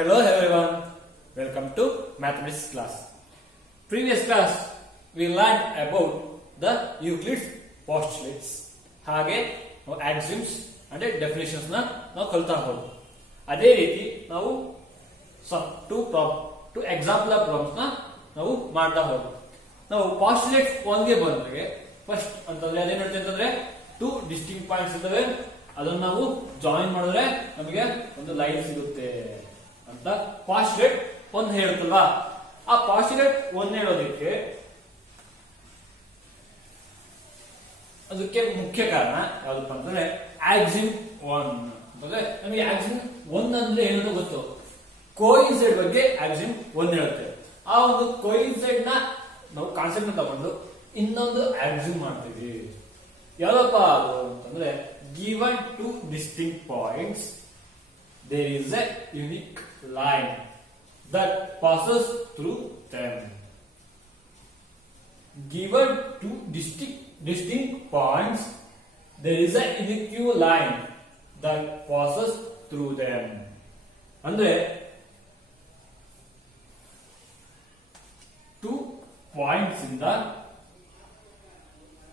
Hello everyone, welcome to mathematics class. Previous class we learned about the Euclid's postulates ಹಾಗೆ axioms and definitions ನ ನಾವು ಕಲಿತಾ ಹೋದ್ವಿ. ಅದೇ ರೀತಿ ನಾವು ಟು ಎಕ್ಸಾಂಪಲ್ ಪ್ರಾಬ್ಲಮ್ಸ್ ನ ನಾವು ಮಾಡ್ತಾ ಹೋದ್ವಿ. ನಾವು ಪಾಸ್ಟುಲೇಟ್ 1 ಗೆ ಬಂದ್ರೆ ಫಸ್ಟ್ ಅಂತಂದ್ರೆ ಅದೇನು ಅಂತಂದ್ರೆ ಟು ಡಿಸ್ಟಿಂಕ್ಟ್ ಪಾಯಿಂಟ್ಸ್ ಇದಾವೆ, ಅದನ್ನ ನಾವು ಜಾಯಿನ್ ಮಾಡಿದ್ರೆ ನಮಗೆ ಒಂದು ಲೈನ್ ಸಿಗುತ್ತೆ ಅಂತ ಪಾಸ್ಟುಲೇಟ್ 1 ಹೇಳುತ್ತಲ್ವಾ. ಆ ಪಾಸ್ಟುಲೇಟ್ 1 ಹೇಳೋದಕ್ಕೆ ಅದಕ್ಕೆ ಮುಖ್ಯ ಕಾರಣ ಯಾವ್ದಪ್ಪ ಅಂತಂದ್ರೆ ಆಕ್ಸಿಮ್ 1 ಅಂತಂದ್ರೆ ನಮಗೆ ಆಕ್ಸಿಮ್ 1 ಅಂದ್ರೆ ಏನು ಗೊತ್ತು, ಕೋಇನ್ಸೈಡ್ ಬಗ್ಗೆ ಆಕ್ಸಿಮ್ 1 ಹೇಳುತ್ತೆ. ಆ ಒಂದು ಕೋಇನ್ಸೈಡ್ ನ ನಾವು ಕಾನ್ಸೆಪ್ಟ್ ತಗೊಂಡು ಇನ್ನೊಂದು ಆಕ್ಸಿಮ್ ಮಾಡ್ತೀವಿ. ಯಾವ್ದಪ್ಪ ಅದು ಅಂತಂದ್ರೆ given two distinct points there is a unique line that passes through them. Given two distinct points there is a unique line that passes through them. ಅಂದ್ರೆ ಟೂ ಪಾಯಿಂಟ್ಸ್ ಇಂದ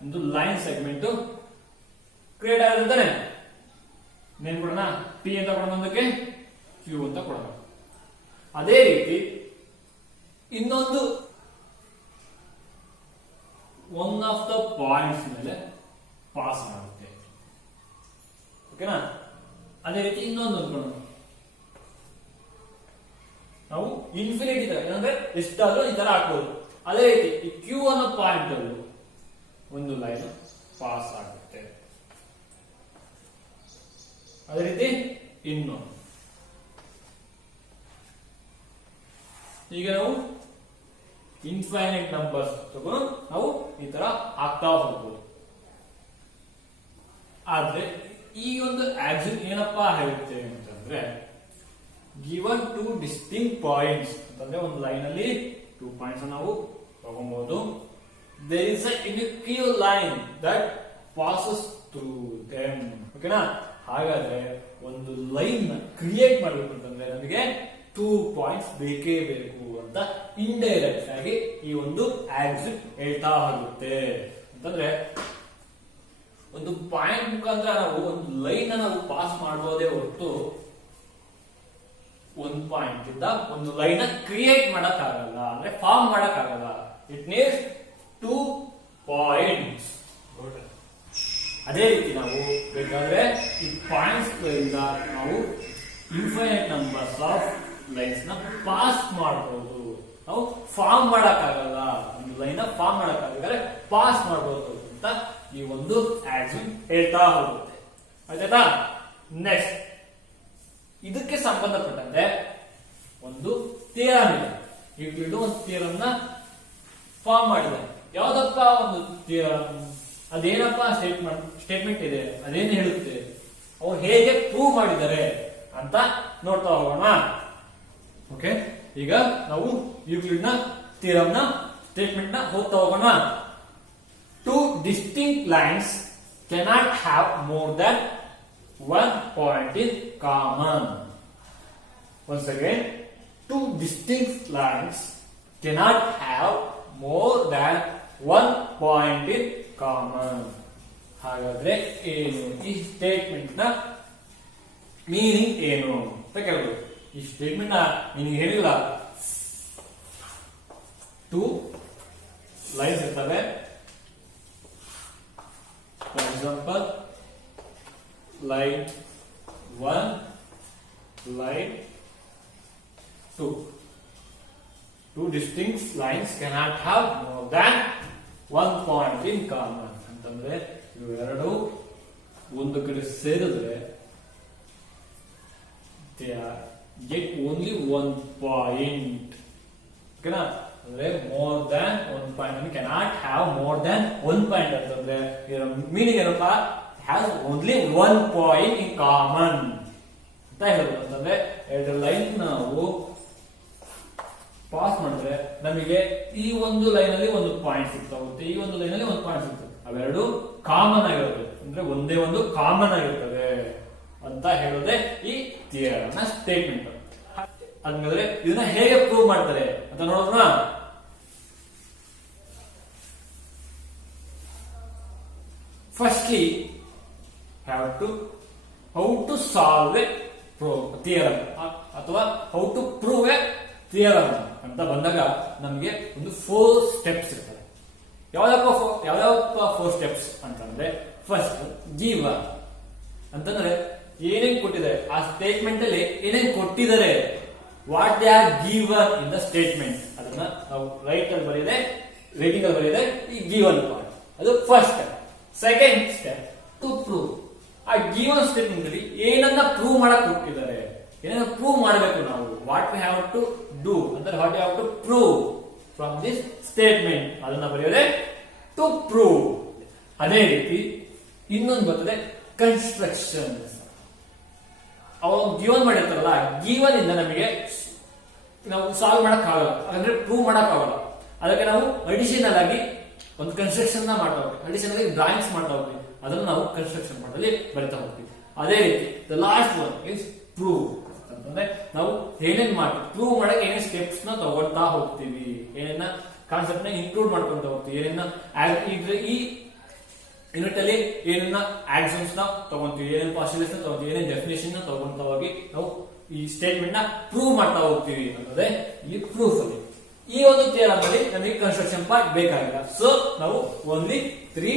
ಒಂದು ಲೈನ್ ಸೆಗ್ಮೆಂಟ್ ಕ್ರಿಯೇಟ್ ಆಗಿರ್ತಾನೆ. Name ಕೊಡೋಣ, P ಅಂತ ಕೊಡೋಣ, ಒಂದಕ್ಕೆ Q ಅಂತ ಕೊಡೋಣ. ಅದೇ ರೀತಿ ಇನ್ನೊಂದು ಒನ್ ಆಫ್ ದ ಪಾಯಿಂಟ್ಸ್ ಮೇಲೆ ಪಾಸ್ ಆಗುತ್ತೆ. ಓಕೆನಾ? ಅದೇ ರೀತಿ ಇನ್ನೊಂದು ಅನ್ಕೊಳ್ಳೋಣ, ನಾವು ಇನ್ಫಿನಿಟಿ ತರ ಏನಂದ್ರೆ ಎಷ್ಟಾದ್ರೂ ಈ ತರ ಹಾಕ್ಬೋದು. ಅದೇ ರೀತಿ ಈ ಕ್ಯೂ ಅನ್ನೋ ಪಾಯಿಂಟ್ ಅಲ್ಲಿ ಒಂದು ಲೈನ್ ಪಾಸ್ ಆಗುತ್ತೆ. ಅದೇ ರೀತಿ ಇನ್ನು ಈಗ ನಾವು ಇನ್ಫೈನೈಟ್ ನಂಬರ್ಸ್ ತಗೊಂಡು ನಾವು ಈ ತರ ಹಾಕ್ತಾ ಹೋಗ್ಬೋದು. ಆದ್ರೆ ಈ ಒಂದು ಆಕ್ಸಿಮ್ ಏನಪ್ಪಾ ಹೇಳುತ್ತೆ ಅಂತಂದ್ರೆ ಗಿವನ್ ಟು ಡಿಸ್ಟಿಂಕ್ಟ್ ಪಾಯಿಂಟ್ಸ್ ಅಂತಂದ್ರೆ ಒಂದು ಲೈನ್ ಅಲ್ಲಿ 2 ಪಾಯಿಂಟ್ಸ್ ನಾವು ತಗೊಬಹುದು. There is a unique line that passes through them. ಓಕೆನಾ? ಹಾಗಾದ್ರೆ ಒಂದು ಲೈನ್ ಕ್ರಿಯೇಟ್ ಮಾಡಬೇಕು ಅಂತಂದ್ರೆ ನಮಗೆ 2 ಪಾಯಿಂಟ್ಸ್ ಬೇಕೇ ಬೇಕು ಅಂತ ಇಂಡೈರೆಕ್ಟ್ ಆಗಿ ಈ ಒಂದು ಆಕ್ಸಿಮ್ ಹೇಳ್ತಾ ಹೋಗುತ್ತೆ. ಅಂತಂದ್ರೆ ಒಂದು ಪಾಯಿಂಟ್ ಮುಖಾಂತರ ನಾವು ಒಂದು ಲೈನ್ ನಾವು ಪಾಸ್ ಮಾಡಬಹುದೇ ಹೊರತು ಒಂದು ಪಾಯಿಂಟ್ ಇಂದ ಒಂದು ಲೈನ್ ಕ್ರಿಯೇಟ್ ಮಾಡಕ್ ಆಗಲ್ಲ, ಅಂದ್ರೆ ಫಾರ್ಮ್ ಮಾಡಕ್ ಆಗಲ್ಲ. It needs 2 points. ಅದೇ ರೀತಿ ನಾವು ಬೇಕಾದ್ರೆ ಈ ಪಾಯಿಂಟ್ಸ್ ಗಳಿಂದ ನಾವು ಇನ್ಫೈನೈಟ್ ನಂಬರ್ಸ್ ಆಫ್ ಲೈನ್ಸ್ ನ ಪಾಸ್ ಮಾಡಬಹುದು. ನಾವು ಫಾರ್ಮ್ ಮಾಡಕ್ ಆಗಲ್ಲ, ಒಂದು ಲೈನ್ ಫಾರ್ಮ್ ಮಾಡಕ್ ಆಗಲ್ಲ, ಪಾಸ್ ಮಾಡಬಹುದು ಅಂತ ಈ ಒಂದು ಆಕ್ಸಿಮ್ ಹೇಳ್ತಾ ಹೋಗುತ್ತೆ. ಆಯ್ತಾ? ನೆಕ್ಸ್ಟ್ ಇದಕ್ಕೆ ಸಂಬಂಧಪಟ್ಟಂತೆ ಒಂದು ಥಿಯರಮ್ ಇದೆ. ಯೂಕ್ಲಿಡ್ ಒಂದು ಥಿಯರಮ್ ನ ಫಾರ್ಮ್ ಮಾಡಿದೆ. ಯಾವ್ದಪ್ಪ ಒಂದು ಥಿಯರಮ್, ಅದೇನಪ್ಪ ಸ್ಟೇಟ್ಮೆಂಟ್ ಇದೆ, ಅದೇನು ಹೇಳುತ್ತೆ, ಅವ್ರು ಹೇಗೆ ಪ್ರೂವ್ ಮಾಡಿದ್ದಾರೆ ಅಂತ ನೋಡ್ತಾ ಹೋಗೋಣ. ಓಕೆ, ಈಗ ನಾವು ಯೂಕ್ಲಿಡ್ ನ ಥಿಯರಮ್ ನ ಸ್ಟೇಟ್ಮೆಂಟ್ ನ ಹೋಗ್ತಾ ಹೋಗೋಣ. Two distinct lines cannot have more than one point in common. Once again, two distinct lines cannot have more than one point in common. ಹಾಗಾದ್ರೆ ಏನು ಈ ಸ್ಟೇಟ್ಮೆಂಟ್ ನ ಮೀನಿಂಗ್ ಏನು ಅಂತ ಕೇಳಬಹುದು. ಈ ಸ್ಟೇಟ್ಮೆಂಟ್ ನ ಮೀನಿಂಗ್ ಹೇಳಿಲ್ಲ. 2 ಲೈನ್ಸ್ ಇರ್ತವೆ. For example line 1, line 2. Two distinct lines cannot have more than one point in common. ಅಂತಂದ್ರೆ ಇವೆರಡು ಒಂದು ಕಡೆ ಸೇರಿದ್ರೆ they get only one point. ಓಕೆನಾ? ಅಂದ್ರೆ more than one point, cannot have more than one point ಅಂತಂದ್ರೆ meaning ಏನಪ್ಪಾ, has only one point in common ಅಂತ ಹೇಳ್ಬೋದು. ಅಂತಂದ್ರೆ ಎರಡು ಲೈನ್ ನಾವು ಪಾಸ್ ಮಾಡಿದ್ರೆ ನಮಗೆ ಈ ಒಂದು ಲೈನ್ ಅಲ್ಲಿ ಒಂದು ಪಾಯಿಂಟ್ ಸಿಗ್ತಾ ಹೋಗುತ್ತೆ, ಈ ಒಂದು ಲೈನ್ ಅಲ್ಲಿ ಒಂದು ಪಾಯಿಂಟ್ ಸಿಗ್ತದೆ. ಅವೆರಡು ಕಾಮನ್ ಆಗಿರುತ್ತೆ, ಅಂದ್ರೆ ಒಂದೇ ಒಂದು ಕಾಮನ್ ಆಗಿರ್ತದೆ ಅಂತ ಹೇಳೋದೇ ಈ ಥಿಯರಮ್ ನ ಸ್ಟೇಟ್ಮೆಂಟ್. ಅದ್ಮೇಲೆ ಇದನ್ನ ಹೇಗೆ ಪ್ರೂವ್ ಮಾಡ್ತಾರೆ ಅಂತ ನೋಡೋಣ. Firstly how to solve a theorem ಅಥವಾ how to prove a theorem ಅಂತ ಬಂದಾಗ ನಮಗೆ ಒಂದು 4 ಸ್ಟೆಪ್ಸ್ ಇರ್ತದೆ. ಯಾವ್ಯಾವಪ್ಪ 4 ಸ್ಟೆಪ್ಸ್ ಅಂತಂದ್ರೆ, ಫಸ್ಟ್ ಗಿವನ್ ಅಂತಂದ್ರೆ ಏನೇನ್ ಕೊಟ್ಟಿದ್ದಾರೆ ಆ ಸ್ಟೇಟ್ಮೆಂಟ್ ಅಲ್ಲಿ ಏನೇನ್ ಕೊಟ್ಟಿದ್ದಾರೆ, what they are given in the statement, ಅದನ್ನ ನಾವು ರೈಟ್ ಅಲ್ಲಿ ಬರೆಯದೆ ರೈಟಿಂಗ್ ಅಲ್ಲಿ ಬರೆಯದೆ ಈ ಗಿವನ್ ಪಾರ್ಟ್, ಅದು first step. Second step to prove, ಆ ಗಿವನ್ ಸ್ಟೇಟ್ಮೆಂಟ್ ಅಲ್ಲಿ ಏನನ್ನ ಪ್ರೂವ್ ಮಾಡಕ್ ಕೊಟ್ಟಿದ್ದಾರೆ, ಏನನ್ನ ಪ್ರೂವ್ ಮಾಡಬೇಕು ನಾವು, what we have to do ಅಂದ್ರೆ what we have to prove from this statement, ಅದನ್ನ ಬರೆಯೋದೆ ಟು ಪ್ರೂವ್. ಅದೇ ರೀತಿ ಇನ್ನೊಂದು ಬರ್ತದೆ ಕನ್ಸ್ಟ್ರಕ್ಷನ್. ಅವಾಗ ಗಿವನ್ ಮಾಡಿರ್ತಾರಲ್ಲ, ಗಿವನ್ ಇಂದ ನಮಗೆ ನಾವು ಸಾಲ್ವ್ ಮಾಡಕ್ ಆಗಲ್ಲ, ಅಂದ್ರೆ ಪ್ರೂವ್ ಮಾಡಕ್ ಆಗಲ್ಲ. ಅದಕ್ಕೆ ನಾವು ಅಡಿಷನಲ್ ಆಗಿ ಒಂದು ಕನ್ಸ್ಟ್ರಕ್ಷನ್ ಮಾಡ್ತಾ ಹೋಗ್ತೀವಿ, ಅಡಿಷನಲ್ ಆಗಿ ಡ್ರಾಯಿಂಗ್ಸ್ ಮಾಡ್ತಾ ಹೋಗ್ತೀವಿ, ಅದನ್ನು ನಾವು ಕನ್ಸ್ಟ್ರಕ್ಷನ್ ಮಾಡಲಿ ಬರಿತಾ ಹೋಗ್ತೀವಿ. ಅದೇ ರೀತಿ the last one is prove ಅಂತಂದ್ರೆ ನಾವು ಏನೇನ್ ಮಾಡ್ತೀವಿ, ಪ್ರೂವ್ ಮಾಡಕ್ಕೆ ಏನೇನ್ ಸ್ಟೆಪ್ಸ್ ನ ತಗೊಳ್ತಾ ಹೋಗ್ತೀವಿ, ಏನೇನ ಕಾನ್ಸೆಪ್ಟ್ ನ ಇನ್ಕ್ಲೂಡ್ ಮಾಡ್ಕೊಂತ ಹೋಗ್ತೀವಿ, ಏನೇನ ಈ ಯೂನಿಟ್ ಅಲ್ಲಿ ಏನೇನ ಆಕ್ಸನ್ಸ್ ನ ತಗೊಂತೀವಿ, ಏನೇನ್ ಪಾಸ್ಟುಲೇಟ್ಸ್ ನ ತಗೊಂತೀವಿ, ಏನೇನ್ ಡೆಫಿನೇಷನ್ ನ ತಗೊಂತ ಹೋಗಿ ನಾವು ಈ ಸ್ಟೇಟ್ಮೆಂಟ್ ನ ಪ್ರೂವ್ ಮಾಡ್ತಾ ಹೋಗ್ತೀವಿ ಅನ್ನೋದೇ ಈ ಪ್ರೂಫ್ ಅಲ್ಲಿ. ಈ ಒಂದು ಥಿಯರಮ್ ಅಲ್ಲಿ ನಮಗೆ ಕನ್ಸ್ಟ್ರಕ್ಷನ್ ಪಾರ್ಟ್ ಬೇಕಾಗಿಲ್ಲ, ಸೊ ನಾವು ಓನ್ಲಿ 3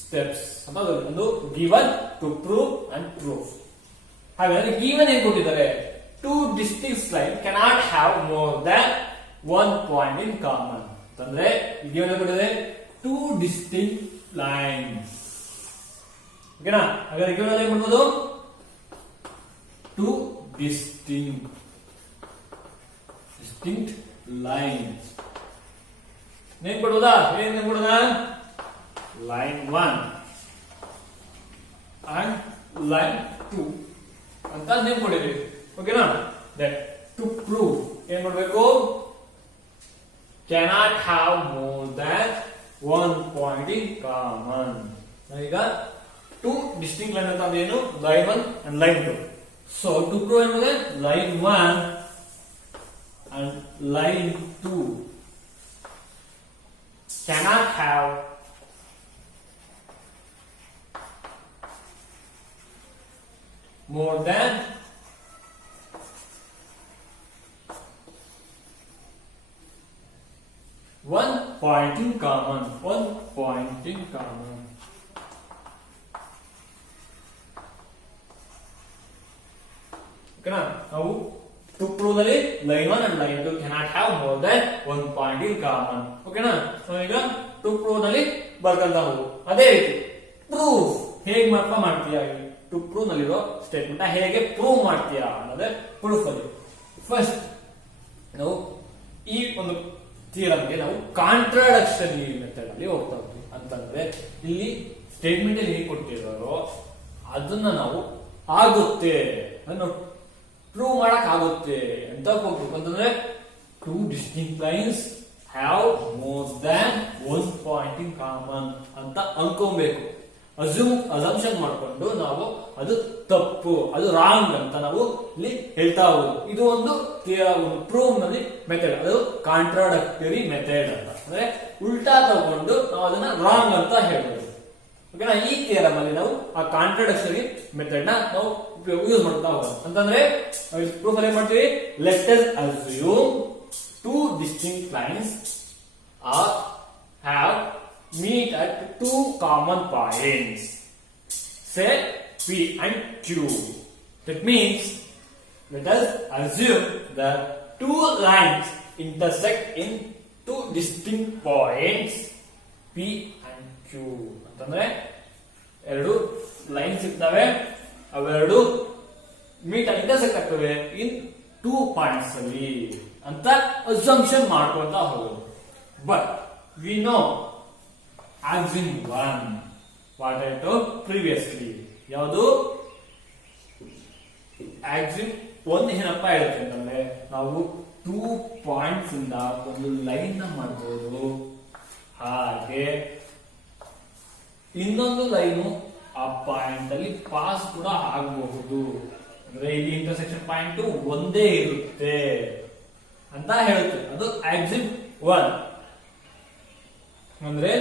ಸ್ಟೆಪ್ಸ್ ಅಂತ ಒಂದು given, to prove and proof. ಹಾಗಾದ್ರೆ ಗಿವನ್ ಏನ್ ಕೊಟ್ಟಿದ್ದಾರೆ, 2 distinct lines cannot have more than 1 point in common ಅಂತಂದ್ರೆ ಗಿವನ್ ಏನ್ ಕೊಟ್ಟಿದೆ, 2 distinct lines. ಓಕೆನಾ? ಹಾಗಾದ್ರೆ ಗಿವನ್ ಏನ್ ಮಾಡ್ಬೋದು, 2 distinct lines. ನೇಮ್ ಕೊಡೋದಾ, ಏನ್ ನೇಮ್ ಕೊಡೋದಾ, ಲೈನ್ 1 ಅಂಡ್ ಲೈನ್ 2 ಅಂತ ನೇಮ್ ಕೊಡಿದ್ವಿ. ಓಕೆನಾ? ದಟ್ ಟು ಪ್ರೂವ್ ಏನ್ ಮಾಡಬೇಕು, cannot have more than 1 point in common. ಈಗ 2 distinct line ಅಂತ ಅಂದ್ರೆ ಏನು, line 1 and line 2. So to prove ಏನ್ ಮಾಡಿದೆ, line 1 and line 2 cannot have more than 1 point in common. 1 point in common. ಓಕೆನಾ? ನಾವು ಟು ಪ್ರೂವ್ ದಲ್ಲಿ line 1 and line 2 cannot have more than 1 point in common. ಓಕೆನಾ? ಈಗ to prove ನಲ್ಲಿ ಬರ್ಕಂತ ಹೋಗು. ಅದೇ ರೀತಿ ಪ್ರೂಫ್ ಹೇಗೆ ಮಾಡ್ತೀಯಾ, ಟು ಪ್ರೂವ್ ನಲ್ಲಿರೋ ಸ್ಟೇಟ್ಮೆಂಟ್ ಹೇಗೆ ಪ್ರೂವ್ ಮಾಡ್ತೀಯಾ ಅನ್ನೋದೇ ಪ್ರೂಫ್ ಅಲ್ಲಿ. ಫಸ್ಟ್ ನಾವು ಈ ಒಂದು ಥಿಯರಮ್ಗೆ ನಾವು ಕಾಂಟ್ರಾಡಕ್ಷನ್ ಮೆಥಡ್ ಅಲ್ಲಿ ಹೋಗ್ತಾ ಹೋಗ್ತೀವಿ. ಅಂತಂದ್ರೆ ಇಲ್ಲಿ ಸ್ಟೇಟ್ಮೆಂಟ್ ಅಲ್ಲಿ ಹೇಗೆ ಕೊಟ್ಟಿರೋ ಅದನ್ನ ನಾವು ಆಗುತ್ತೆ ಪ್ರೂವ್ ಮಾಡಕ್ ಆಗುತ್ತೆ ಅಂತ ಹೋಗ್ಬೇಕು. ಅಂತಂದ್ರೆ 2 distinct lines have more than 1 point in common ಅಂತ ಅನ್ಕೊಬೇಕು. ಅಸಂಪ್ಷನ್ ಮಾಡ್ಕೊಂಡು ನಾವು ಅದು ತಪ್ಪು, ಅದು ರಾಂಗ್ ಅಂತ ನಾವು ಇಲ್ಲಿ ಹೇಳ್ತಾ ಹೋಗುದು. ಇದು ಒಂದು ಪ್ರೂವ್ ನಲ್ಲಿ ಮೆಥಡ್, ಅದು ಕಾಂಟ್ರಾಡಕ್ಟರಿ ಮೆಥಡ್ ಅಂತ. ಅಂದ್ರೆ ಉಲ್ಟಾ ತಗೊಂಡು ನಾವು ಅದನ್ನ ರಾಂಗ್ ಅಂತ ಹೇಳ್ಬೋದು. ಓಕೆನಾ? ಈ ಥಿಯರಮ್ ಅಲ್ಲಿ ನಾವು ಆ ಕಾಂಟ್ರಾಡಕ್ಟರಿ ಮೆಥಡ್ ನ ನಾವು ಯೂಸ್ ಮಾಡ್ತಾ ಹೋಗೋದು. ಅಂತಂದ್ರೆ ಪ್ರೂಫ್ ಅಲ್ಲಿ ಏನ್ ಮಾಡ್ತೀವಿ, let us assume 2 distinct lines have meet at 2 common points, say P and Q. That means let us assume that 2 lines intersect in 2 distinct points P and Q. ಅಂತಂದ್ರೆ 2 lines ಇರ್ತವೆ, ಅವೆರಡು meet intersect ಆಗ್ತವೆ ಇನ್ 2 points ಅಲ್ಲಿ ಅಂತ assumption ಮಾಡ್ಕೊಂತ ಹೋಗೋದು. But we know axiom 1 what I told previously, ಯಾವುದು axiom 1 ಏನಪ್ಪ ಹೇಳುತ್ತೆ ಅಂತಂದ್ರೆ ನಾವು 2 ಪಾಯಿಂಟ್ಸ್ ಇಂದ ಒಂದು ಲೈನ್ ನ ಮಾಡಬಹುದು, ಹಾಗೆ ಇನ್ನೊಂದು ಲೈನು ಆ ಪಾಯಿಂಟ್ ಅಲ್ಲಿ ಪಾಸ್ ಕೂಡ ಆಗಬಹುದು ಅಂದ್ರೆ ಇಲ್ಲಿ ಇಂಟರ್ಸೆಕ್ಷನ್ ಪಾಯಿಂಟ್ ಒಂದೇ ಇರುತ್ತೆ ಅಂತ ಹೇಳುತ್ತೆ. ಅದು ಆಕ್ಸಿಮ್ 1 ಅಂದ್ರೆ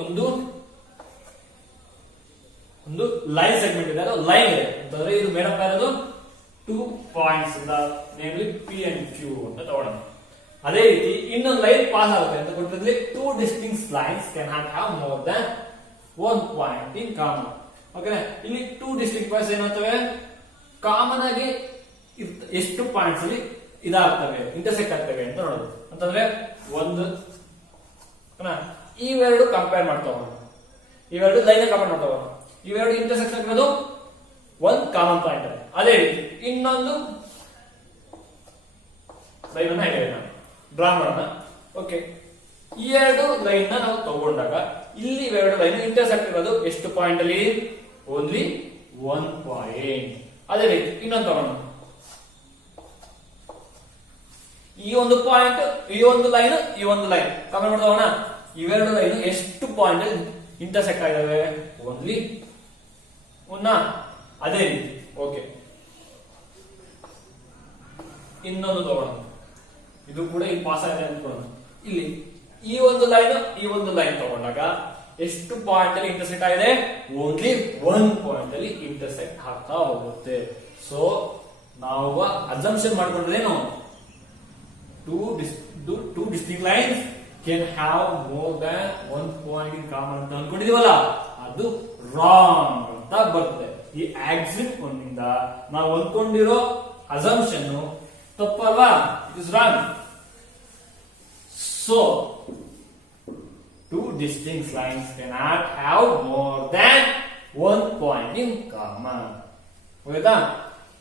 ಒಂದು ಲೈನ್ ಸೆಗ್ಮೆಂಟ್ ಇದೆ, ಅದು ಲೈನ್ ಇದೆ ಅಂತಂದ್ರೆ ಇದು ಮೇಡಪ್ ಇರೋದು 2 ಪಾಯಿಂಟ್ಸ್ ಇಂದ, ನೇಮ್ಲಿ ಪಿ ಅಂಡ್ ಕ್ಯೂ ಅಂತ ತಗೊಳ್ಳೋಣ. ಅದೇ ರೀತಿ ಇನ್ನೊಂದು ಲೈನ್ ಪಾಸ್ ಆಗುತ್ತೆ ಅಂತ ಕೊಟ್ಟಿದ್ರೆ 2 distinct lines cannot have more than 1 point in common. Okay, ಇಲ್ಲಿ 2 distinct points ಏನಾಗ್ತವೆ, ಕಾಮನ್ ಆಗಿ ಎಷ್ಟು ಪಾಯಿಂಟ್ಸ್ ಅಲ್ಲಿ ಇದಾಗ್ತವೆ, ಇಂಟರ್ಸೆಕ್ಟ್ ಆಗ್ತವೆ ಅಂತ ನೋಡೋದು. ಅಂತಂದ್ರೆ ಒಂದು ಇವೆರಡು ಕಂಪೇರ್ ಮಾಡ್ತಾವ, ಇವೆರಡು ಲೈನ್ ಕಂಪೇರ್ ಮಾಡ್ತಾವ, ಇವೆರಡು ಇಂಟರ್ಸೆಕ್ಟ್ ಆಗಿರೋದು ಒಂದು ಕಾಮನ್ ಪಾಯಿಂಟ್. ಅದೇ ರೀತಿ ಇನ್ನೊಂದು ಲೈನ್ ಅನ್ನ ಹೇಳಿ ಡ್ರಾ ಮಾಡೋಣ. ಓಕೆ, ಈ ಎರಡು ಲೈನ್ ನಾವು ತಗೊಂಡಾಗ ಇಲ್ಲಿ ಇವೆರಡು ಲೈನ್ ಇಂಟರ್ಸೆಕ್ಟ್ ಇರೋದು ಎಷ್ಟು ಪಾಯಿಂಟ್ ಅಲ್ಲಿ, ಓನ್ಲಿ 1 ಪಾಯಿಂಟ್. ಅದೇ ರೀತಿ ಇನ್ನೊಂದು ತಗೋಣ, ಈ ಒಂದು ಪಾಯಿಂಟ್, ಈ ಒಂದು ಲೈನ್, ಈ ಒಂದು ಲೈನ್ ಕಂಪೇರ್ ಮಾಡ್ತೋಣ. ಇವೆರಡು ಲೈನ್ ಎಷ್ಟು ಪಾಯಿಂಟ್ ಇಂಟರ್ಸೆಕ್ಟ್ ಆಗಿದಾವೆ, ಓನ್ಲಿ 1. ಅದೇ ರೀತಿ ಓಕೆ, ಇನ್ನೊಂದು ತಗೋಣ, ಇದು ಕೂಡ ಇಲ್ಲಿ ಪಾಸ್ ಆಗಿದೆ ಅನ್ಕೊಳ್ಳೋಣ. ಇಲ್ಲಿ ಈ ಒಂದು ಲೈನ್, ಈ ಒಂದು ಲೈನ್ ತಗೊಂಡಾಗ ಎಷ್ಟು ಪಾಯಿಂಟ್ ಅಲ್ಲಿ ಇಂಟರ್ಸೆಕ್ಟ್ ಆಗಿದೆ, ಓನ್ಲಿ 1 ಪಾಯಿಂಟ್ ಅಲ್ಲಿ ಇಂಟರ್ಸೆಕ್ಟ್ ಆಗ್ತಾ ಹೋಗುತ್ತೆ. ಸೊ ನಾವು assumption ಮಾಡ್ಕೊಂಡ್ರೇನು, two distinct lines can have more than 1 point in common ಅಂತ ಅನ್ಕೊಂಡಿದೀವಲ್ಲ, ಅದು ರಾಂಗ್ ಅಂತ ಬರ್ತದೆ. ಈ ಆಕ್ಸಿಮ್ 1 ಇಂದ ನಾವು ಅಂದ್ಕೊಂಡಿರೋ ಅಸಂಪ್ಷನ್ ತಪ್ಪಲ್ವಾ, it is wrong. So 2 distinct lines cannot have more than 1 point in common. ಹೋಯ್ತಾ?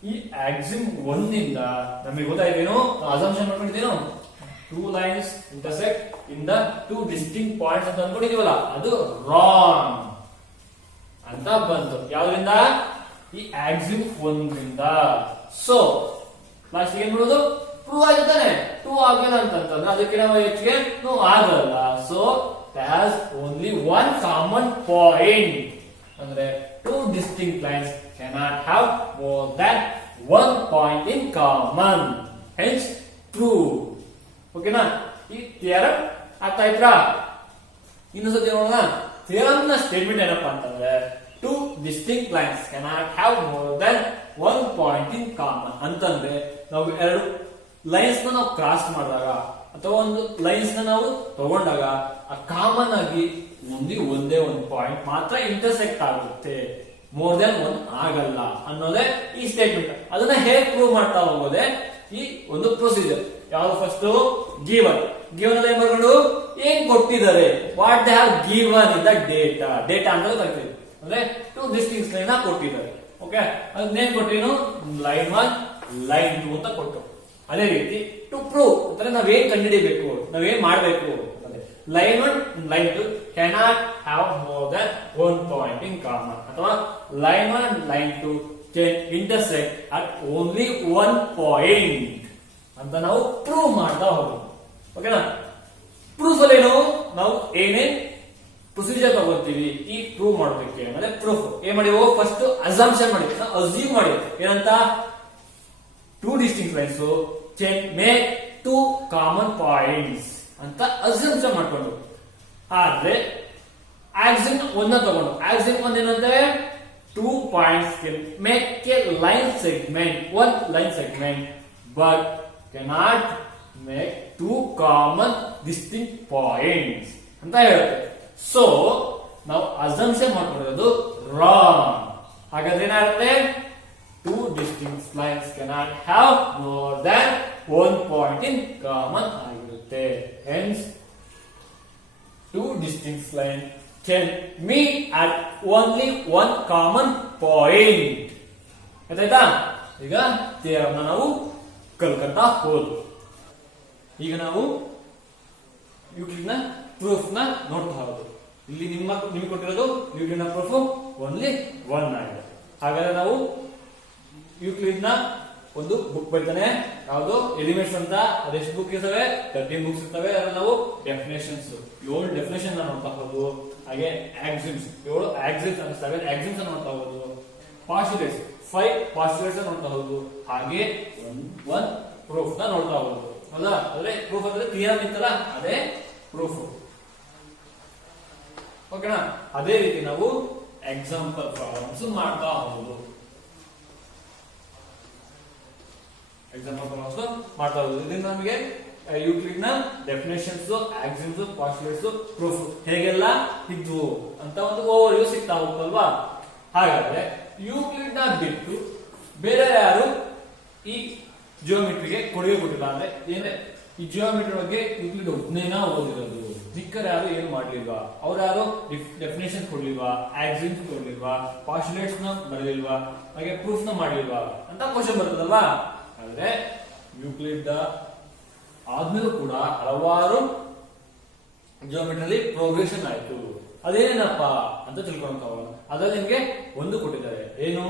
ಈ ಆಕ್ಸಿಮ್ 1 ಇಂದ ನಮಗೆ ಗೊತ್ತಾಯ್ತೇನು, assumption ಮಾಡ್ಕೊಂಡಿದ್ದೇನು, 2 lines intersect in the 2 distinct points ಅಂತ ಅನ್ಕೊಂಡಿದೀವಲ್ಲ, ಅದು ರಾಂಗ್ ಅಂತ ಬಂತು. ಯಾವ್ದ್ರಿಂದ, ಈ ಆಕ್ಸಿಮ್ 1 ರಿಂದ. ಸೊ ಲಾಸ್ಟ್ ಏನ್ ಮಾಡೋದು, ಪ್ರೂವ್ ಆಗಿದ್ದಾನೆ. 2 ಆಗಲ್ಲ ಅಂತಂದ್ರೆ ಅದಕ್ಕೆ ನಾವು ಹೆಚ್ಚಿಗೆ ಆಗಲ್ಲ. So has only 1 common point. ಅಂದ್ರೆ 2 distinct lines cannot have more than 1 point in common. Hence true. ಓಕೆನಾ, ಈ ಥಿಯರಂ ಅರ್ಥ ಆಯ್ತಾ? ಇನ್ನೊಂದ್ಸತಿ ನೋಡೋಣ. ಥಿಯರಂ ನ ಸ್ಟೇಟ್ಮೆಂಟ್ ಏನಪ್ಪಾ ಅಂತಂದ್ರೆ 2 distinct lines cannot have more than 1 point in common ಅಂತಂದ್ರೆ ನಾವು ಎರಡು ಲೈನ್ಸ್ ನ ನಾವು ಕ್ರಾಸ್ ಮಾಡಿದಾಗ ಅಥವಾ ಒಂದು ಲೈನ್ಸ್ ನ ನಾವು ತಗೊಂಡಾಗ ಆ ಕಾಮನ್ ಆಗಿ ಒಂದೇ ಒಂದು ಪಾಯಿಂಟ್ ಮಾತ್ರ ಇಂಟರ್ಸೆಕ್ಟ್ ಆಗುತ್ತೆ, ಮೋರ್ ದೆನ್ 1 ಆಗಲ್ಲ ಅನ್ನೋದೇ ಈ ಸ್ಟೇಟ್ಮೆಂಟ್. ಅದನ್ನ ಹೇಗೆ ಪ್ರೂವ್ ಮಾಡ್ತಾ ಹೋಗೋದೆ ಈ ಒಂದು ಪ್ರೊಸೀಜರ್. ಯಾವ್ದು, ಫಸ್ಟ್ ಗಿವನ್ ಅಲ್ಲಿ ಏನ್ ಬರ್ಕೊಂಡು ಏನ್ ಕೊಟ್ಟಿದ್ದಾರೆ, what they have given in the data ಅಂತ ಕರಿತೀವಿ. ಅಂದ್ರೆ 2 distinct ಲೈನ್ ಕೊಟ್ಟಿದ್ದಾರೆ. ಓಕೆ, ಅದನ್ನೇನ್ ಕೊಟ್ಟಿನು, ಲೈನ್ 1 ಲೈನ್ 2 ಅಂತ ಕೊಟ್ಟು. ಅದೇ ರೀತಿ ಟು ಪ್ರೂವ್ ಅಂದ್ರೆ ನಾವೇನ್ ಕಂಡುಹಿಡಿಬೇಕು, ನಾವೇನ್ ಮಾಡ್ಬೇಕು, line 1 line 2 cannot have more than 1 point in common ಅಥವಾ line 1 line 2 can intersect at only 1 point ಅಂತ ನಾವು ಪ್ರೂವ್ ಮಾಡ್ತಾ ಹೋಗೋದು. ಓಕೆನಾ, ಪ್ರೂಫ್ ಅಲ್ಲಿ ನಾವು ಏನೇನ್ ಪ್ರೊಸೀಜರ್ ತಗೋತೀವಿ ಈ ಪ್ರೂವ್ ಮಾಡೋದಕ್ಕೆ. ಅಂದ್ರೆ ಪ್ರೂಫ್ ಏನ್ ಮಾಡಿವು, ಫಸ್ಟ್ ಅಸಂಪ್ಷನ್ ಮಾಡಿವಿ, ಅಸ್ಯೂಮ್ ಮಾಡಿವಿ ಏನಂತ, 2 distinct lines can make 2 common points ಅಂತ ಅಸಂಪ್ಷನ್ ಮಾಡ್ಕೊಂಡು. ಆದ್ರೆ ಆಕ್ಸಿಮ್ 1 ತಗೊಂಡು, ಆಕ್ಸಿಮ್ 1 ಏನಂದ್ರೆ 2 points can make a line segment, 1 line segment, but cannot make 2 common distinct points ಅಂತ ಹೇಳುತ್ತೆ. ಸೊ ನಾವು ಅಸಂಪ್ಷನ್ ಮಾಡ್ಕೊಂಡಿರೋದು ರಾಂಗ್. ಹಾಗಾದ್ರೆ ಏನಾಗುತ್ತೆ, 2 distinct lines cannot have more than 1 point in common ಆಗಿರುತ್ತೆ. Hence 2 distinct lines can meet at only 1 common point. ಆಯ್ತಾ? ಈಗ theorem ನಾವು ಕಲ್ಕಂತ ಹೋದ್ರು. ಈಗ ನಾವು ಯೂಕ್ಲಿಡ್ನ ಪ್ರೂಫ್ ನ ನೋಡ್ತಾ ಹೋದ್ರು. ಇಲ್ಲಿ ನಿಮಗೆ ಕೊಟ್ಟಿರೋದು ಯೂಕ್ಲಿಡ್ನ ಪ್ರೂಫ್ ಓನ್ಲಿ 1 ಆಗಿದೆ. ಹಾಗಾದ್ರೆ ನಾವು ಯೂಕ್ಲಿಡ್ ನ ಒಂದು ಬುಕ್ ಬರೀತಾನೆ, ಯಾವುದು ಎಲಿಮೆಂಟ್ಸ್ ಅಂತ. ಅದೆಷ್ಟು ಬುಕ್ ಇರ್ತವೆ, 13 ಬುಕ್ಸ್ ಇರ್ತವೆ. ಅದ್ರಲ್ಲಿ ನಾವು ಡೆಫಿನೇಷನ್ಸ್ 7 ಡೆಫಿನೇಷನ್ ನೋಡ್ತಾ ಹೋದು. ಹಾಗೆ ಆಕ್ಸಿಮ್ಸ್ 7 ಆಕ್ಸಿಮ್ಸ್ ಅನಿಸ್ತವೆ, ಆಕ್ಸಿಮ್ಸ್ ನೋಡ್ತಾ ಹೋದು. ಪಾಸ್ಟುಲೇಟ್ಸ್ 5 ಪಾಸ್ಟುಲೇಟ್ಸ್ ನೋಡ್ತಾ ಹೋಗುದು, ಹಾಗೆ ಒನ್ ಪ್ರೂಫ್ ನ ನೋಡ್ತಾ ಹೋಗುದು. ಹೌದಾ? ಅಂದ್ರೆ ಪ್ರೂಫ್ ಅಂದ್ರೆ ಥಿಯರಮ್ ಇತ್ತಲ್ಲ, ಅದೇ ಪ್ರೂಫ್. ಓಕೆನಾ? ಅದೇ ರೀತಿ ನಾವು ಎಕ್ಸಾಂಪಲ್ ಪ್ರಾಬ್ಲಮ್ಸ್ ಮಾಡ್ತಾ ಹೋಗುದು. ಎಕ್ಸಾಂಪಲ್ ಪ್ರಾಬ್ಲಮ್ಸ್ ಮಾಡ್ತಾ ಹೋಗುದು. ಇದರಿಂದ ನಮಗೆ ಯೂಕ್ಲಿಡ್ ನ ಡೆಫಿನೇಷನ್ಸ್, ಆಕ್ಸಿಮ್ಸ್, ಪಾಸ್ಟುಲೇಟ್ಸ್, ಪ್ರೂಫ್ ಹೇಗೆಲ್ಲ ಇದ್ವು ಅಂತ ಒಂದು ಓವರ್ ವ್ಯೂ ಸಿಗ್ತಾ ಹೋಗ್ತಲ್ವಾ. ಹಾಗಾದ್ರೆ ಯೂಕ್ಲಿಡ್ ನ ಬಿಟ್ಟು ಬೇರೆ ಯಾರು ಈ ಜಿಯೋಮೆಟ್ರಿಗೆ ಕೊಡುಗೆ ಕೊಟ್ಟಿಲ್ಲ? ಅಂದ್ರೆ ಏನೇ ಈ ಜಿಯೋಮೆಟ್ರಿ ಬಗ್ಗೆ ಯೂಕ್ಲಿಡ್ ಒಬ್ಬನೇನ ಓದಿರೋದು, ದಿಕ್ಕರ್ ಯಾರು ಏನು ಮಾಡ್ಲಿಲ್ವಾ? ಅವ್ರು ಯಾರು ಡೆಫಿನೇಷನ್ ಕೊಡ್ಲಿಲ್ವಾ, ಆಕ್ಸಿಮ್ಸ್ ಕೊಡ್ಲಿಲ್ವಾ, ಪಾಸ್ಟುಲೇಟ್ಸ್ ನ ಬರಲಿಲ್ವಾ, ಹಾಗೆ ಪ್ರೂಫ್ ನ ಮಾಡ್ಲಿಲ್ವಾ ಅಂತ ಕ್ವಶನ್ ಬರ್ತದಲ್ವಾ. ಆದ್ರೆ ಯೂಕ್ಲಿಡ್ ಆದ್ಮೇಲೂ ಕೂಡ ಹಲವಾರು ಜಿಯೋಮೆಟ್ರಿಯಲ್ಲಿ ಪ್ರೋಗ್ರೆಷನ್ ಆಯ್ತು. ಅದೇನೇನಪ್ಪ ಅಂತ ತಿಳ್ಕೊಂತ ಹೋಗೋಣ. ಅದ್ರಲ್ಲಿ ನಿಮ್ಗೆ ಒಂದು ಕೊಟ್ಟಿದ್ದಾರೆ, ಏನು?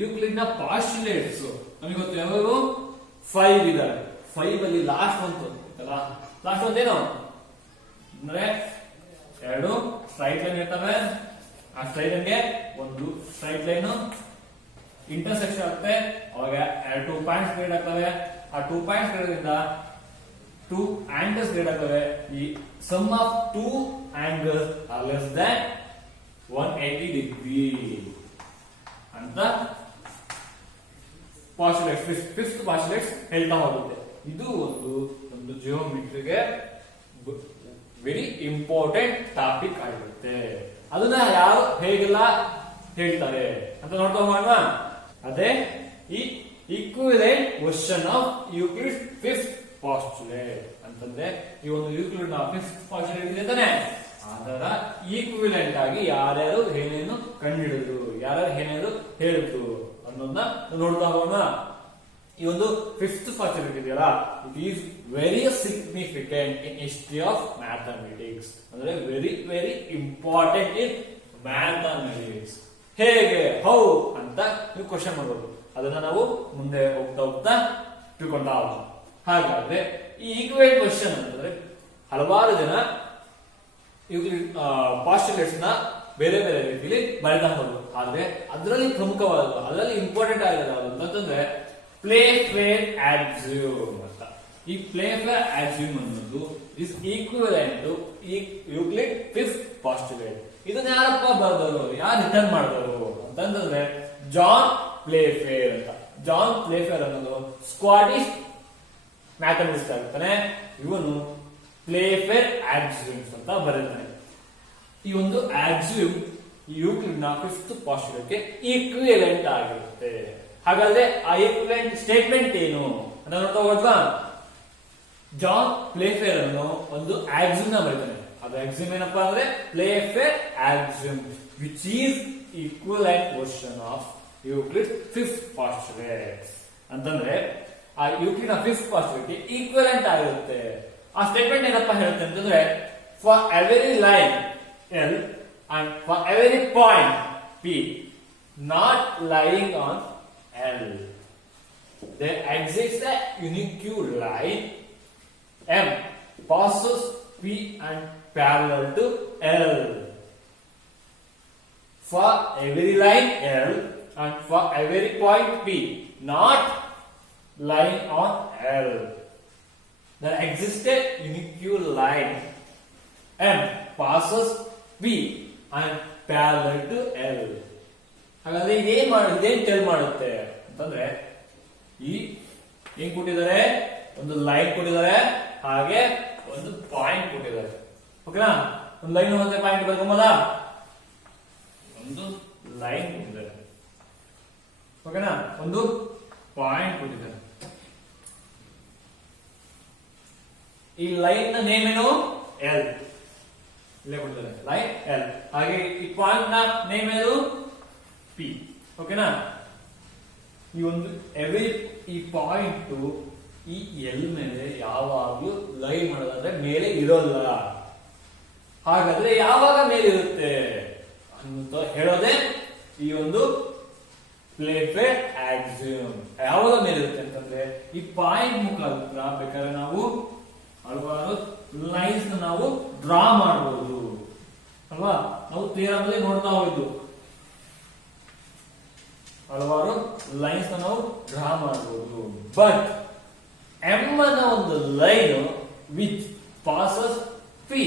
ಯೂಕ್ಲಿಡ್ ನ ಪಾಸ್ಟುಲೇಟ್ಸ್ ನಮಗೆ ಗೊತ್ತು ಯಾವಾಗ 5 ಇದ್ದಾರೆ. 5 ಅಲ್ಲಿ ಲಾಸ್ಟ್ ಒಂದು ಇತ್ತಲ್ಲ, ಲಾಸ್ಟ್ ಒಂದು ಏನು ಅಂದ್ರೆ 2 ಸ್ಟ್ರೈಟ್ ಲೈನ್ ಇರ್ತವೆ. ಆ ಸ್ಟ್ರೈಟ್ ಲೈನ್ಗೆ ಒಂದು ಸ್ಟ್ರೈಟ್ ಲೈನ್ ಇಂಟರ್ಸೆಕ್ಷನ್ ಆಗುತ್ತೆ, ಅವಾಗ 2 ಪಾಯಿಂಟ್ಸ್ ಕ್ರಿಯೇಟ್ ಆಗ್ತವೆ. ಆ 2 ಪಾಯಿಂಟ್ಸ್ ಕ್ರಿಯೇಟ್ 2 angles ಕ್ರಿಯೇಟ್ ಆಗ್ತವೆ. ಈ sum of 2 angles are less than 180 degree ಅಂತ ಪಾಸ್ಟುಲೇಟ್ಸ್, ಫಿಫ್ತ್ ಪಾಸ್ಟುಲೇಟ್ಸ್ ಹೇಳ್ತಾ ಹೋಗುತ್ತೆ. ಇದು ಒಂದು ಜಿಯೋಮೆಟ್ರಿಗೆ ವೆರಿ ಇಂಪಾರ್ಟೆಂಟ್ ಟಾಪಿಕ್ ಆಗಿರುತ್ತೆ. ಅದನ್ನ ಯಾರು ಹೇಗೆಲ್ಲ ಹೇಳ್ತಾರೆ ಅಂತ ನೋಡ್ತಾ ಹೋಗೋಣ. ಅದೇ ಈ equivalent question of Euclid fifth postulate ಅಂತಂದ್ರೆ, ಈ ಒಂದು ಯೂಕ್ಲಿಡ್ ನ ಫಿಫ್ತ್ ಪಾಸ್ಟುಲೇಟ್ ಇದೆ ತಾನೆ, ಅದರ ಈಕ್ವಿವೆಲೆಂಟ್ ಆಗಿ ಯಾರ್ಯಾರು ಏನೇನು ಕಂಡುಹಿಡಿದ್ರು, ಯಾರ್ಯಾರು ಏನೇನು ಹೇಳಿದ್ರು ಅನ್ನೋದನ್ನ ನೋಡ್ತಾ ಹೋಗೋಣ. ಈ ಒಂದು ಫಿಫ್ತ್ ಪಾಸ್ಟುಲೇಟ್ ಇದೆಯಲ್ಲ, it is very significant in history of mathematics. ಅಂದ್ರೆ very very important in mathematics. ಹೇಗೆ, ಹೌ ಅಂತ ನೀವು ಕ್ವಶನ್ ಮಾಡಬಹುದು. ಅದನ್ನ ನಾವು ಮುಂದೆ ಹೋಗ್ತಾ ಹೋಗ್ತಾ ತಿಳ್ಕೊಂತಾ ಹೋಗೋಣ. ಹಾಗಾದ್ರೆ ಈ ಈಕ್ವಿವೆಲೆಂಟ್ ಕ್ವೆಶ್ಚನ್ ಅಂತಂದ್ರೆ ಹಲವಾರು ಜನ ಪಾಸ್ಟುಲೇಟ್ಸ್ ನ ಬೇರೆ ಬೇರೆ ರೀತಿಯಲ್ಲಿ ಬರೆದ ಹೋದ್ರು. ಆದ್ರೆ ಅದರಲ್ಲಿ ಪ್ರಮುಖವಾದ, ಅದರಲ್ಲಿ ಇಂಪಾರ್ಟೆಂಟ್ ಆಗಿರೋದು ಅಂತಂದ್ರೆ ಪ್ಲೇ ಫೇರ್ ಆಕ್ಸಿಯೋಮ್ ಅಂತ. ಈ ಪ್ಲೇ ಫೇರ್ ಆಕ್ಸಿಯೋಮ್ ಅನ್ನೋದು is equivalent to Euclid fifth postulate. ಇದನ್ನ ಯಾರಪ್ಪ ಬರೆದವರು, ಯಾರು ರಿಟರ್ನ್ ಮಾಡಿದವರು ಅಂತಂದ್ರೆ ಜಾನ್ ಪ್ಲೇಫೇರ್ ಅಂತ. ಜಾನ್ ಪ್ಲೇಫೇರ್ ಅನ್ನೋದು ಸ್ಕಾಟಿಷ್ ಮ್ಯಾಥಮೆಟಿಕ್ಸ್ ಆಗ್ತಾನೆ. ಇವನು ಪ್ಲೇಫೇರ್ ಆಕ್ಸಿಯೋಮ್ಸ್ ಅಂತ ಬರೀತಾನೆ. ಈ ಒಂದು ಆಕ್ಸಿಯೋಮ್ ಯೂಕ್ಲಿಡ್ ನ ಫಿಫ್ತ್ ಪಾಸ್ಟುಲೇಟ್ಗೆ ಈಕ್ವಿವೆಲೆಂಟ್ ಆಗಿರುತ್ತೆ. ಹಾಗಾದ್ರೆ ಆ ಈಕ್ವಿವೆಲೆಂಟ್ ಸ್ಟೇಟ್ಮೆಂಟ್ ಏನು ಅಂತ ನೋಡ್ತಾ ಹೋದ್ವಾ. ಜಾನ್ ಪ್ಲೇಫೇರ್ ಅನ್ನೋ ಒಂದು ಆಕ್ಸಿಯೋಮ್ ನ ಬರೀತಾನೆ. ಅದು ಆಕ್ಸಿಯೋಮ್ ಏನಪ್ಪಾ ಅಂದ್ರೆ Playfair axiom which is equivalent question of Euclid fifth postulate ಅಂತಂದ್ರೆ ಆ ಯೂಕ್ಲಿಡ್ ನ ಫಿಫ್ತ್ ಪಾಸ್ಟುಲೇಟ್ಗೆ ಈಕ್ವಿವೆಲೆಂಟ್ ಆಗಿರುತ್ತೆ. ಆ ಸ್ಟೇಟ್ಮೆಂಟ್ ಏನಪ್ಪಾ ಹೇಳುತ್ತೆ ಅಂತಂದ್ರೆ, for every line L and for every point P not lying on L, there exists a unique line M passes P and parallel to L. For every line L and for every point P not lying on L, there exists a unique line M passes P and parallel to L. ಹಾಗಾದ್ರೆ ಇದೇನ್ tell ಮಾಡುತ್ತೆ ಅಂತಂದ್ರೆ, ಈ ಏನ್ ಕೊಟ್ಟಿದ್ದಾರೆ, ಒಂದು line ಕೊಟ್ಟಿದ್ದಾರೆ, ಹಾಗೆ ಒಂದು ಪಾಯಿಂಟ್ ಕೊಟ್ಟಿದ್ದಾರೆ. ಓಕೆನಾ? ಒಂದು ಲೈನ್ ಮತ್ತೆ ಪಾಯಿಂಟ್ ಬರ್ಕೊಂಬಲ್ಲ, ಒಂದು ಲೈನ್ ಕೊಟ್ಟಿದ್ದಾರೆ. ಓಕೆನಾ? ಒಂದು ಪಾಯಿಂಟ್ ಕೊಟ್ಟಿದ್ದಾರೆ. ಈ ಲೈನ್ ನ ನೇಮ್ ಏನು? ಎಲ್. ಇಲ್ಲೇ ಕೊಟ್ಟಿದ್ದಾರೆ ಲೈನ್ ಎಲ್. ಹಾಗೆ ಈ ಪಾಯಿಂಟ್ ನ ನೇಮ್ ಏನು? ಪಿ. ಓಕೆನಾ? ಈ ಒಂದು ಈ ಪಾಯಿಂಟ್ ಈ ಎಲ್ ಮೇಲೆ ಯಾವಾಗ್ಲೂ ಲೈನ್ ಮಾಡೋದಂದ್ರೆ ಮೇಲೆ ಇರೋಲ್ಲ. ಹಾಗಾದ್ರೆ ಯಾವಾಗ ಮೇಲೆ ಇರುತ್ತೆ ಅಂತ ಹೇಳೋದೇ ಈ ಒಂದು ಪ್ಲೇಫೇರ್ ಆಕ್ಸಿಯೋಮ್. ಯಾವಾಗ ಮೇಲೆ ಇರುತ್ತೆ ಅಂತಂದ್ರೆ, ಈ ಪಾಯಿಂಟ್ ಮುಖಾಂತರ ಬೇಕಾದ್ರೆ ನಾವು ಹಲವಾರು ಲೈನ್ಸ್ ನಾವು ಡ್ರಾ ಮಾಡಬಹುದು ಅಲ್ವಾ? ನಾವು ಥಿಯರಮ್ ಅಲ್ಲಿ ನೋಡ್ತಾ ಹೋಗಿದ್ದು ಹಲವಾರು ಲೈನ್ಸ್ ನಾವು ಡ್ರಾ ಮಾಡಬಹುದು. ಬಟ್ ಎಂ ಅನ್ನೋ ಒಂದು line which passes P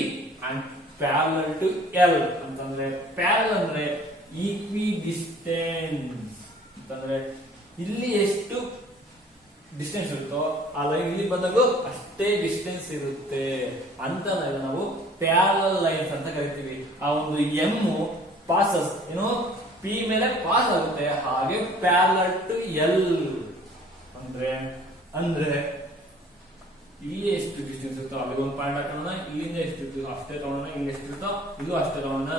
and parallel to L ಅಂತಂದ್ರೆ ಪ್ಯಾರಲಲ್ ಅಂದ್ರೆ ಈಕ್ವಿ ಡಿಸ್ಟೆನ್ಸ್ ಅಂತಂದ್ರೆ ಇಲ್ಲಿ ಎಷ್ಟು ಡಿಸ್ಟೆನ್ಸ್ ಇರುತ್ತೋ ಆ ಲೈನ್ ಇಲ್ಲಿ ಬಂದಾಗ ಅಷ್ಟೇ ಡಿಸ್ಟೆನ್ಸ್ ಇರುತ್ತೆ ಅಂತ ನಾವು ಪ್ಯಾರಲಲ್ ಲೈನ್ಸ್ ಅಂತ ಕರಿತೀವಿ. ಆ ಒಂದು ಎಂ ಪಾಸಸ್ ಏನು ಪಿ ಮೇಲೆ ಪಾಸ್ ಆಗುತ್ತೆ, ಹಾಗೆ ಪ್ಯಾರಲಲ್ ಟು ಎಲ್ ಅಂದ್ರೆ ಅಂದ್ರೆ ಇಲ್ಲಿ ಎಷ್ಟು ಡಿಸ್ಟೆನ್ಸ್ ಇರುತ್ತೋ ಅಲ್ಲಿ ಒಂದು ಪಾಯಿಂಟ್ ಹಾಕೋಣ, ಇಲ್ಲಿಂದ ಎಷ್ಟು ಇರ್ತೋ ಅಷ್ಟೇ ತಗೊಳ್ಳೋಣ, ಇಲ್ಲಿ ಎಷ್ಟು ಇರುತ್ತೋ ಇಲ್ಲೂ ಅಷ್ಟೇ ತಗೊಳ್ಳೋಣ.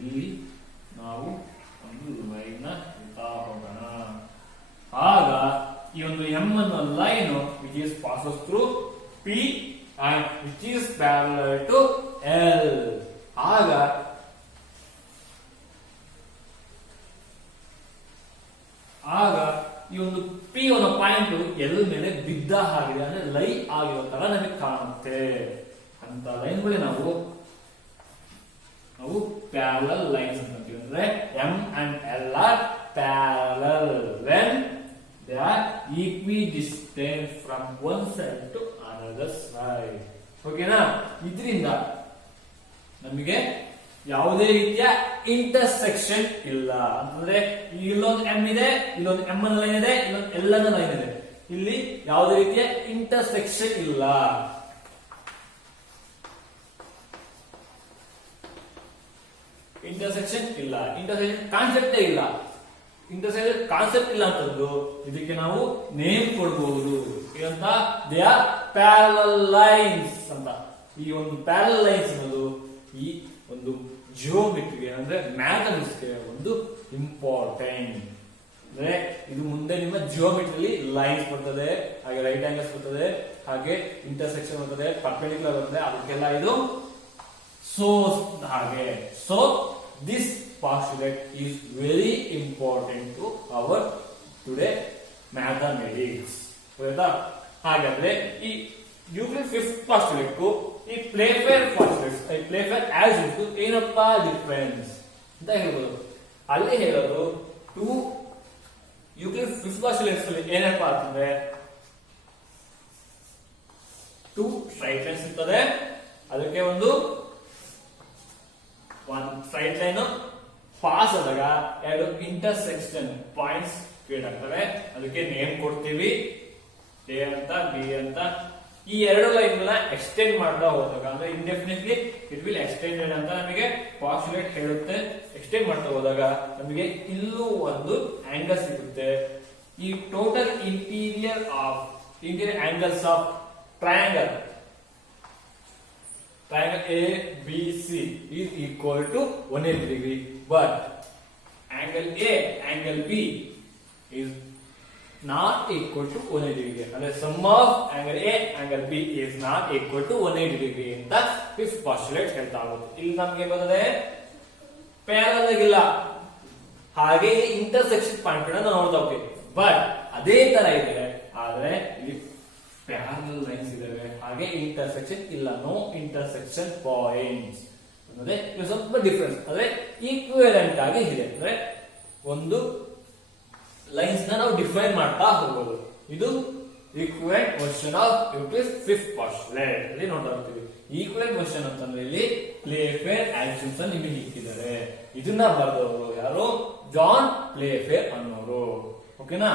ಇಲ್ಲಿ ನಾವು ಒಂದು ಲೈನ್ ನ ಇಡ್ತಾ ಹೋಗೋಣ. ಆಗ ಈ ಒಂದು ಎಂ ಅನ್ನೋ line which is passes through P and which is parallel to L. ಆಗ ಈ ಒಂದು ಪಿ ಅನ್ನೋ ಪಾಯಿಂಟ್ ಎಲ್ ಮೇಲೆ ಬಿದ್ದ ಹಾಗೆ ಅಂದ್ರೆ ಲೈ ಆಗಿರೋ ತರ ನಮಗೆ ಕಾಣುತ್ತೆ. ಅಂತ ಲೈನ್ಗಳೇ ನಾವು ಪ್ಯಾರಲಲ್ ಲೈನ್ಸ್ ಅಂತೀವಿ. ಅಂದ್ರೆ M and L are parallel when they are equidistant from one side to another side. ಓಕೆನಾ? ಇದರಿಂದ ನಮಗೆ ಯಾವುದೇ ರೀತಿಯ ಇಂಟರ್ಸೆಕ್ಷನ್ ಇಲ್ಲ. ಅಂತಂದ್ರೆ ಇಲ್ಲೊಂದು ಎಂ ಇದೆ, ಇಲ್ಲೊಂದು ಎಂ ಅನ್ನ ಲೈನ್ ಇದೆ, ಇಲ್ಲೊಂದು ಎಲ್ ಅನ್ನ ಲೈನ್ ಇದೆ. ಇಲ್ಲಿ ಯಾವುದೇ ರೀತಿಯ ಇಂಟರ್ಸೆಕ್ಷನ್ ಇಲ್ಲ. ಇಂಟರ್ಸೆಕ್ಷನ್ ಕಾನ್ಸೆಪ್ಟೇ ಇಲ್ಲ. ಇಂಟರ್ಸೆಕ್ಷನ್ ಕಾನ್ಸೆಪ್ಟ್ ಇಲ್ಲ ಅಂತಂದು ಇದಕ್ಕೆ ನಾವು ನೇಮ್ ಕೊಡಬಹುದು. ಏನಂತ? ದೇ ಆರ್ ಪ್ಯಾರಲಲ್ ಲೈನ್ಸ್ ಅಂತ. ಈ ಒಂದು ಪ್ಯಾರಲಲ್ ಲೈನ್ಸ್ ಅನ್ನೋದು ಈ ಒಂದು ಜಿಯೋಮೆಟ್ರಿಗೆ ಅಂದ್ರೆ ಮ್ಯಾಥಮೆಟಿಕ್ಸ್ಗೆ ಒಂದು ಇಂಪಾರ್ಟೆಂಟ್. ಅಂದ್ರೆ ಇದು ಮುಂದೆ ನಿಮ್ಮ ಜಿಯೋಮೆಟ್ರಿಲಿ ಲೈನ್ಸ್ ಬರ್ತದೆ, ಹಾಗೆ ರೈಟ್ ಆಂಗಲ್ಸ್ ಬರ್ತದೆ, ಹಾಗೆ ಇಂಟರ್ಸೆಕ್ಷನ್ ಬರ್ತದೆ, ಪರ್ಪೆಂಡಿಕ್ಯುಲರ್ ಬರ್ತದೆ. ಅದಕ್ಕೆಲ್ಲ ಇದು ಸೋರ್ಸ್ ಹಾಗೆ. So this postulate is very important to our today mathematics. ಹಾಗಾದ್ರೆ ಈ ಯೂಕ್ಲಿಡ್ ಫಿಫ್ತ್ ಪಾಸ್ಟುಲೇಟ್ ಗೂ ಈ ಪ್ಲೇಫೇರ್ ಪಾಸ್ಟುಲೇಟ್ಸ್ ಪ್ಲೇಫೇರ್ ಆಸ್ ಇಟ್ಟು ಏನಪ್ಪಾ ಡಿಫರೆನ್ಸ್ ಅಂತ ಹೇಳ್ಬೋದು. ಅಲ್ಲಿ ಹೇಳೋದು ಟು ಯೂಕ್ಲಿಡ್ ಫಿಫ್ತ್ ಪಾಸ್ಟುಲೇಟ್ಸ್ ಅಲ್ಲಿ ಏನಪ್ಪಾ ಅಂತಂದ್ರೆ ಟು ಸ್ಟ್ರೈಟ್ ಲೈನ್ಸ್ ಇರ್ತದೆ, ಅದಕ್ಕೆ ಒಂದು ಸ್ಟ್ರೈಟ್ ಲೈನ್ ಪಾಸ್ ಆದಾಗ ಎರಡು ಇಂಟರ್ಸೆಕ್ಷನ್ ಪಾಯಿಂಟ್ಸ್ ಕ್ರಿಯೇಟ್ ಆಗ್ತವೆ. ಅದಕ್ಕೆ ನೇಮ್ ಕೊಡ್ತೀವಿ, ಎ ಅಂತ ಬಿ ಅಂತ. ಈ ಎರಡು ಲೈನ್ ಗಳನ್ನ ಎಕ್ಸ್ಟೆಂಡ್ ಮಾಡ್ತಾ ಹೋದಾಗ ಅಂದ್ರೆ ಇಂಡೆಫಿನೆಟ್ಲಿ ಇಟ್ ವಿಲ್ ಎಕ್ಸ್ಟೆಂಡೆಡ್ ಅಂತ ನಮಗೆ ಪಾಸ್ಟುಲೇಟ್ ಹೇಳುತ್ತೆ. ಎಕ್ಸ್ಟೆಂಡ್ ಮಾಡ್ತಾ ಹೋದಾಗ ನಮಗೆ ಇಲ್ಲೂ ಒಂದು ಆಂಗಲ್ ಸಿಗುತ್ತೆ. ಈ total interior angles of triangle ABC is equal to 180 degree, but angle A, angle B is not equal to 180 degree. And the sum of angle A, angle B is not equal to 180 degree. In the fifth postulate ಹೇಳ್ತಾ ಆಗುತ್ತೆ. ಇಲ್ಲಿ ನಮಗೆ ಬರ್ತದೆ parallel ಇಲ್ಲ, ಹಾಗೆ intersection point ಗಳನ್ನ ನೋಡ್ತಾ ಹೋಗ್ತೀವಿ. ಬಟ್ ಅದೇ ತರ ಇದೆ, ಆದ್ರೆ ಇಲ್ಲಿ ಪ್ಯಾರಲಲ್ ಲೈನ್ಸ್ ಇದಾವೆ, ಹಾಗೆ ಇಂಟರ್ಸೆಕ್ಷನ್ ಇಲ್ಲ. ನೋ ಇಂಟರ್ಸೆಕ್ಷನ್ ಪಾಯಿಂಟ್ಸ್ ಅನ್ನೋದೇ ಸ್ವಲ್ಪ ಡಿಫರೆನ್ಸ್. ಅಂದ್ರೆ ಈಕ್ವಿವೆಲೆಂಟ್ ಆಗಿ ಇದೆ, ಅಂದ್ರೆ ಒಂದು ಲೈನ್ಸ್ ನ ನಾವು ಡಿಫೈನ್ ಮಾಡ್ತಾ ಹೋಗೋದು. ಇದು equivalent version of Euclid fifth postulate ಅಲ್ಲಿ ನೋಡ್ತಾ ಹೋಗ್ತೀವಿ. ಈಕ್ವಿವೆಲೆಂಟ್ ವರ್ಷನ್ ಅಂತಂದ್ರೆ ಇಲ್ಲಿ ಪ್ಲೇಫೇರ್ ಆಕ್ಷನ್ಸ್ ನಿಮಗೆ ಇಕ್ಕಿದ್ದಾರೆ. ಇದನ್ನ ಬರೆದವರು ಯಾರು? ಜಾನ್ ಪ್ಲೇಫೇರ್ ಅನ್ನೋರು. ಓಕೆನಾ?